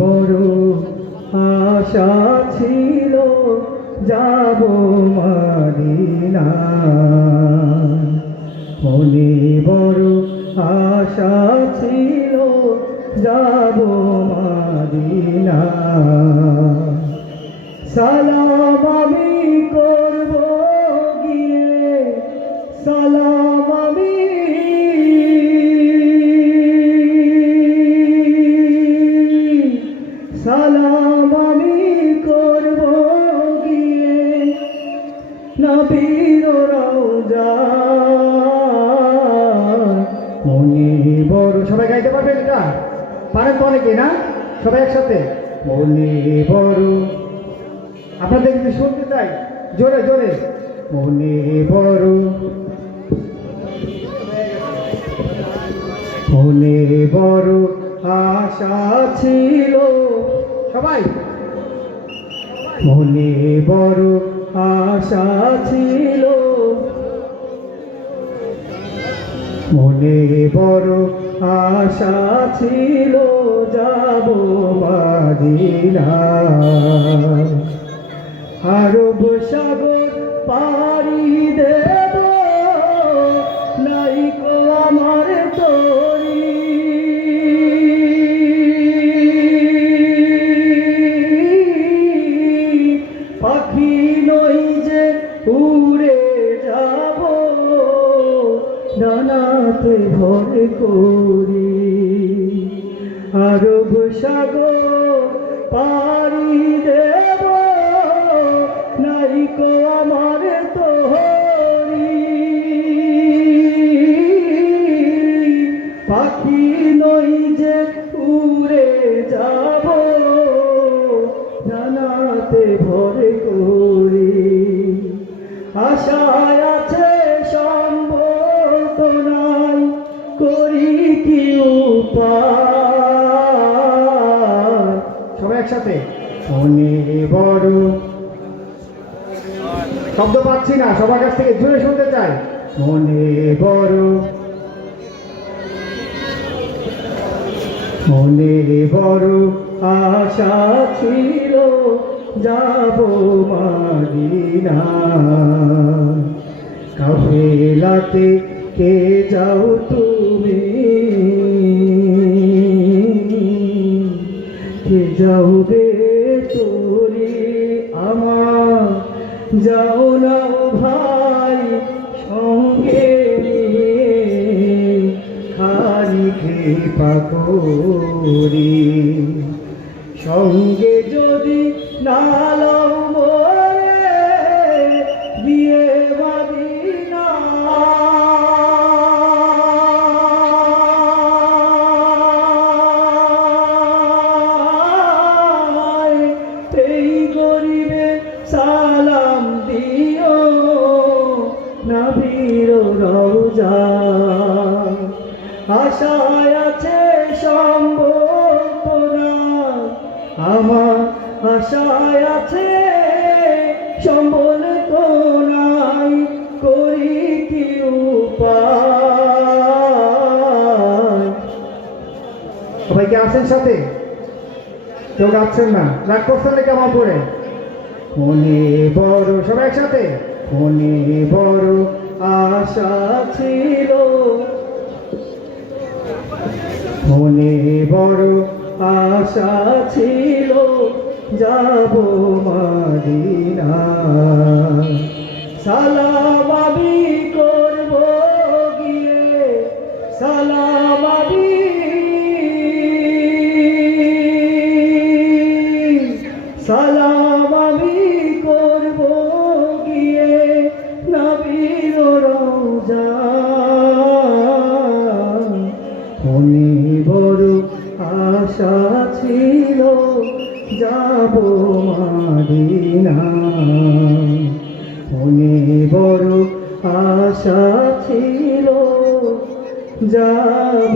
বড় আশা ছিল যাব মদিনা, মনে বড় আশা ছিল যাব মদিনা। সালাম আমি করব গিয়ে, সালাম আমি সালাম আমি করব গিয়ে নবীর রওজা। মনে বড়, সবাই গাইতে পারবেন? এটা পারেন তো অনেকে, না? সবাই একসাথে। মনে বড়, আপনাদের কিন্তু শুনতে চাই জোরে জোরে। মনে বড়, মনে বড় আশা ছিল, সবাই মনে বড় আশা ছিল, মনে বড় আশা ছিল যাব মদিনা। আরব সাগর পাড়ি দেব, নাইকো আমার তরি, পাখি নই যে উড়ে যাব, ডানাতে ভর করি। আরব সাগর পাড়ি দেব, নাইকো আমার তরি, পাখি নই যে উড়ে যাব, জানাতে ভরে করি। আশায় আছে সম্ভব নাই, করি কি উপায়। সবাই একসাথে। মনে বড়, শব্দ পাচ্ছি না, সবার কাছ থেকে জোরে শুনতে চাই। মনে বড়, মনে বড় আশা ছিল যাব মদিনা। কাফেলাতে কে যাও তুমি, কে যাও রে তোরি আমার, যাও না ভাই সঙ্গে নিয়ে, খালি কৃপা করি। সঙ্গে যদি না লও মোরে, গিয়ে মদিনা এই গরিবে সালাম দিও, নবীর রওজা। আশায় আছে সম্ভব নাই, আমার আশায় আছে সম্বল তো নাই, করি কি উপায়। সবাই কি আছেন সাথে? কেউ গাচ্ছেন না, রাগ করছেন নাকি আমার পরে? মনে বড়, সবাই একসাথে। মনে বড় আশা ছিল, মনে বড় আশা ছিল যাব মদিনা। সালাম আমি করব গিয়ে, সালাম আমি সালাম আমি করব গিয়ে নবীর রওজা। মনে বড় আশা ছিল যাব মদিনা, মনে বড় আশা ছিল যাব